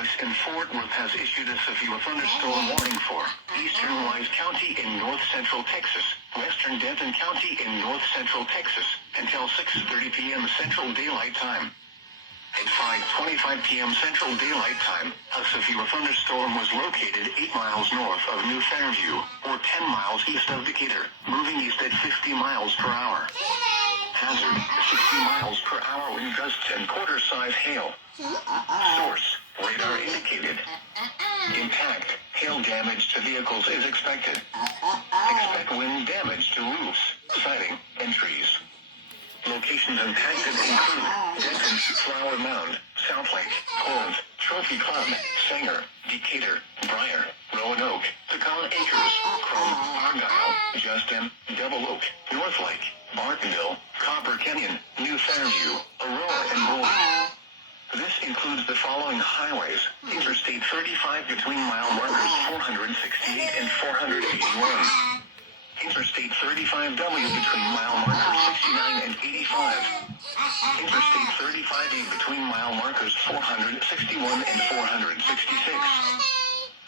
Service in Fort Worth has issued a severe thunderstorm warning for eastern Wise County in north-central Texas, western Denton County in north-central Texas, until 6:30 p.m. Central Daylight Time. At 5:25 p.m. Central Daylight Time, a severe thunderstorm was located 8 miles north of New Fairview, or 10 miles east of Decatur, moving east at 50 miles per hour. Hazard, 60 miles per hour wind gusts and quarter-size hail. Source, radar indicated. Impact, hail damage to vehicles is expected. Expect wind damage to roofs, siding, and trees. Locations impacted include Denton, Flower Mound, South Lake, Corinth, Trophy Club, Sanger, Decatur, Briar, Roanoke, Pecan Acres, Crum, Argyle, Justin, Double Oak, North Lake, Bartonville, Copper Canyon, New Fairview, Aurora, and Boulder. This includes the following highways: Interstate 35 between mile markers 468 and 481. Interstate 35W between mile markers 69 and 85. Interstate 35E between mile markers 461 and 466.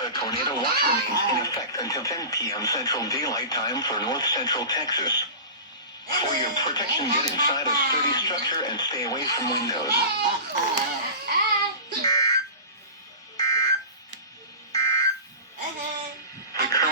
A tornado watch remains in effect until 10 p.m. Central Daylight Time for North Central Texas. For your protection, get inside a sturdy structure and stay away from windows.